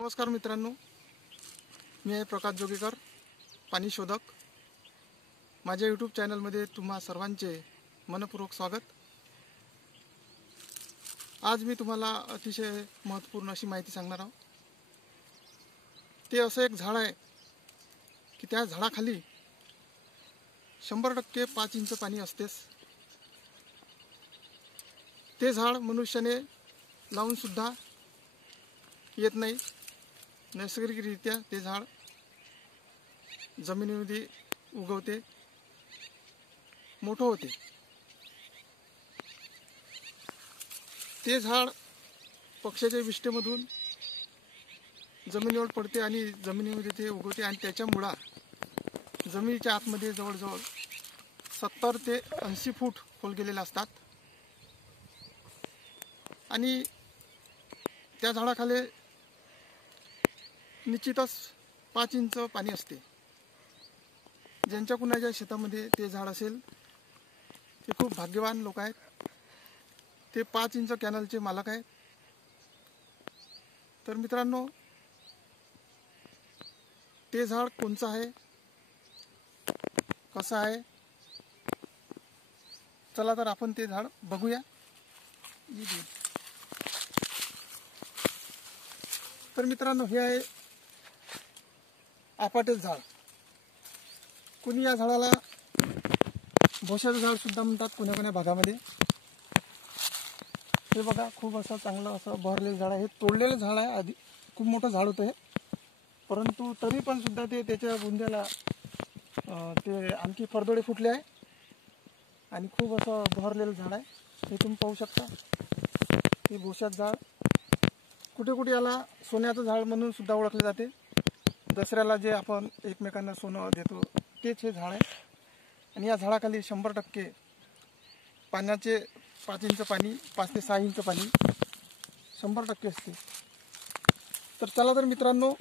नमस्कार मित्रांनो, मी आहे प्रकाश जोगेकर, पाणी शोधक। माझ्या यूट्यूब चॅनलमध्ये तुम्हा सर्वांचे मनपूर्वक स्वागत। आज मी तुम्हाला अतिशय महत्त्वपूर्ण अशी माहिती सांगणार आहोत। ते असं एक झाड आहे की त्या झाडाखाली 100% 5 इंच पाणी असतेच। ते झाड मनुष्याने लावून सुद्धा येत नाही। नैसर्गिकरित्या ते झाड जमिनीमध्ये उगवते, मोठं होते। ते झाड पक्ष्याच्या विष्ठेमधून जमिनीवर पडते आणि जमिनीमध्ये ते उगवते आणि त्याच्या मुळा जमिनीच्या आतमध्ये जवळजवळ 70 ते 80 फूट खोल गेलेले असतात। आणि त्या झाडाखाली निश्चितच 5 इंच पाणी असते। ज्यांच्या कुणाच्या शेतामध्ये ते झाड असेल ते खूप भाग्यवान लोक आहेत। ते 5 इंच कॅनलचे मालक आहेत। तर मित्रांनो, ते झाड कोणचं आहे, कसं आहे, चला तर आपण ते झाड बघूया। तर मित्रांनो, हे आहे आपाटेच झाड। कुणी या झाडाला भोशाचं झाड सुद्धा म्हणतात कोण्या कोण्या भागामध्ये। हे बघा, खूप असं चांगलं असं बहरलेलं झाड आहे। हे तोडलेलं झाड आहे, आधी खूप मोठं झाड होतं हे, परंतु तरी पण सुद्धा ते त्याच्या बुंद्याला ते आणखी फरदोडे फुटले आहे आणि खूप असं बहरलेलं झाड आहे। हे तुम्ही पाहू शकता। हे भोशाचं झाड, कुठे कुठे याला सोन्याचं झाड म्हणून सुद्धा ओळखले जाते। दसऱ्याला जे आपण एकमेकांना सोनं देतो तेच हे झाड आहे। आणि या झाडाखाली 100% पाण्याचे 5 इंच पाणी, 5 ते 6 इंच पाणी 100% असते। तर चला तर मित्रांनो,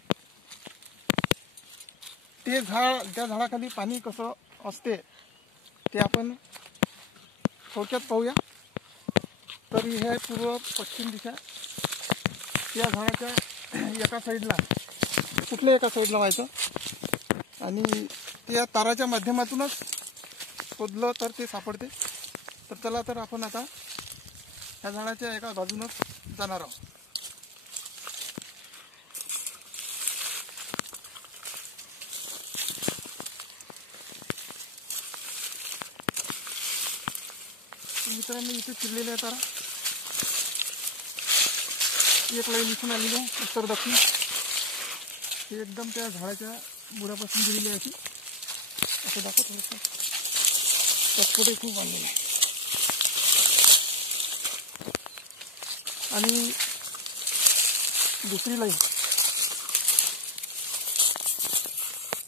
ते झाड, त्या झाडाखाली पाणी कसं असते ते आपण थोडक्यात पाहूया। तर ही आहे पूर्व पश्चिम दिशा। या झाडाच्या एका साईडला, कुठल्या एका साईडला व्हायचं आणि त्या ताराच्या माध्यमातूनच शोधलं तर ते सापडते। तर चला तर आपण आता ह्या झाडाच्या एका बाजूनच जाणार आहोत। मित्रांनो, इथे फिरलेले आहे तारा। एक लाईन इथून आलेली आहे उत्तर दक्षिण। हे एकदम त्या झाडाच्या बुडापासून गेलेली आहे। असं दाखवत होतं, त्यात खूप आणलेलं आहे। आणि दुसरी लाईन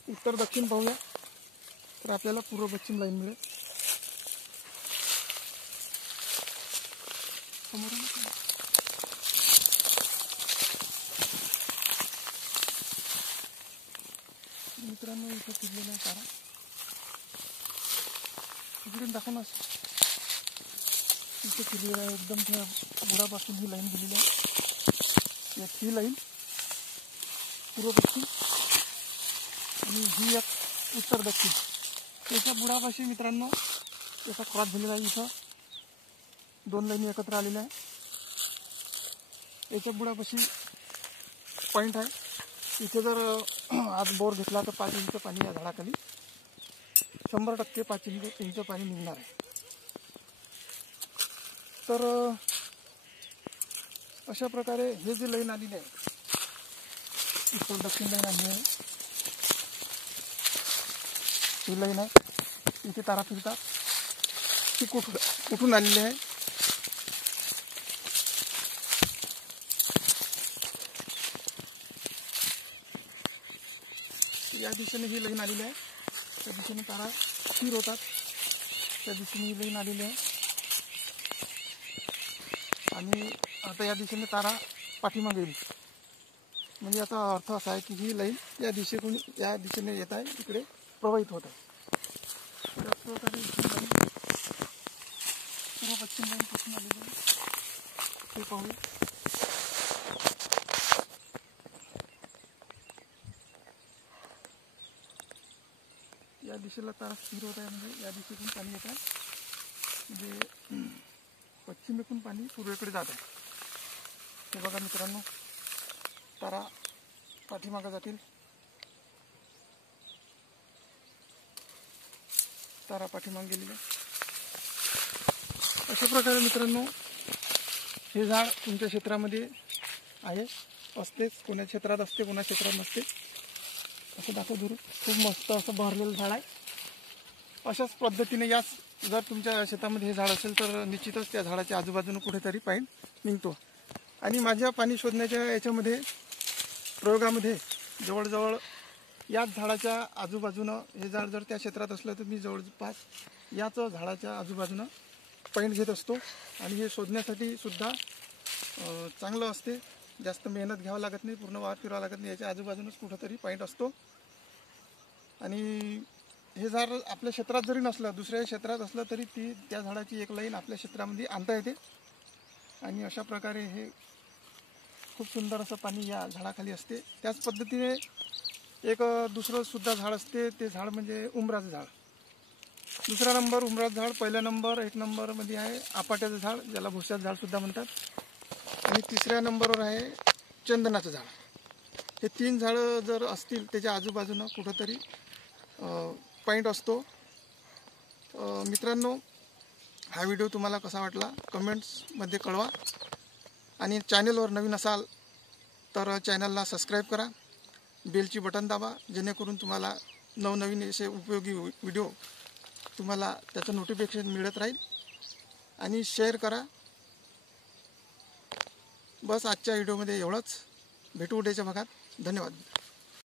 उत्तर दक्षिण पाहूया तर आपल्याला पूर्व पश्चिम लाईन मिळेल। मित्रांनो, इथे फिरलेला आहे तारा, इकडून दाखवून इथे फिरलेला आहे। एकदम त्या बुडापासून ही लाईन गेलेली आहे। ही लाईन पूर्व पश्चिम आणि ही एक उत्तर दक्षिण। त्याच्या बुडापाशी मित्रांनो त्याचा क्रॉस झालेला आहे। इथं 2 लाईनी एकत्र आलेल्या आहे। याच्या बुडापाशी पॉईंट आहे। इथे जर आज बोर घेतला तर 5 इंच पाणी या झाडाखाली 100% 5 इंच पाणी निघणार आहे। तर अशा प्रकारे हे जे लाईन आलेली आहे, उत्तर दक्षिण लाईन आली आहे। ही लाईन आहे, इथे तारा फिरतात। ती कुठून आलेली आहे, या दिशेने ही लाईन आलेली आहे। त्या दिशेने तारा स्थिर होतात, त्या दिशेने ही लाईन आलेली आहे। आणि आता या दिशेने तारा पाठीमागे येईल। म्हणजे याचा अर्थ असा आहे की ही लाईन या दिशेने येत आहे, इकडे प्रवाहित होत आहे। त्याच प्रकारे ही लाईन पूर्व पश्चिम लाईन पासून आलेली आहे, ते पाहूया। या दिशेला तारा स्थिर होत आहे, म्हणजे या दिशेतून पाणी येत आहे, म्हणजे पश्चिमेकडून पाणी पूर्वेकडे जात आहे. हे बघा मित्रांनो, तारा पाठीमागे जातील, तारा पाठीमागे गेलेली आहे. अशा प्रकारे मित्रांनो हे झाड तुमच्या क्षेत्रामध्ये आहे, असतेच, कोणा क्षेत्रात असते कोणा क्षेत्रात नसते. असं दाखव दूर, खूप मस्त असं बहरलेलं झाड आहे. अशाच पद्धतीने याच जर तुमच्या शेतामध्ये हे झाड असेल तर निश्चितच त्या झाडाच्या आजूबाजूने कुठेतरी पाईन निघतो. आणि माझ्या पाणी शोधण्याच्या याच्यामध्ये प्रयोगामध्ये जवळजवळ याच झाडाच्या आजूबाजूनं हे झाड जर त्या क्षेत्रात असलं तर मी जवळपास याच झाडाच्या आजूबाजूनं पॉईंट घेत असतो. आणि हे शोधण्यासाठी सुद्धा चांगलं असते, जास्त मेहनत घ्यावं लागत नाही, पूर्ण वावर फिरावं लागत नाही, याच्या आजूबाजूनच कुठंतरी पॉईंट असतो. आणि हे झाड आपल्या क्षेत्रात जरी नसलं, दुसऱ्या क्षेत्रात असलं तरी त्या झाडाची एक लाईन आपल्या क्षेत्रामध्ये आणता येते. आणि अशा प्रकारे हे खूप सुंदर असं पाणी या झाडाखाली असते. त्याच पद्धतीने एक दुसरं सुद्धा झाड असते, ते झाड म्हणजे उंबराचं झाड. दुसरा नंबर उंबराचं झाड, पहिला नंबर 1 नंबरमध्ये आहे आपाट्याचं झाड, ज्याला भुशाचं झाड सुद्धा म्हणतात. आणि तिसऱ्या नंबरवर आहे चंदनाचं झाड. हे 3 झाडं जर असतील त्याच्या आजूबाजूनं कुठंतरी पॉईंट असतो. मित्रांनो, हा व्हिडिओ तुम्हाला कसा वाटला कमेंट्समध्ये कळवा. आणि चॅनलवर नवीन असाल तर चॅनलला सबस्क्राईब करा, बेलची बटन दाबा, जेणेकरून तुम्हाला नवनवीन असे उपयोगी व्हिडिओ तुम्हाला त्याचं नोटिफिकेशन मिळत राहील. आणि शेअर करा. बस आजच्या व्हिडिओमध्ये एवढंच. भेटू उद्याच्या भागात. धन्यवाद.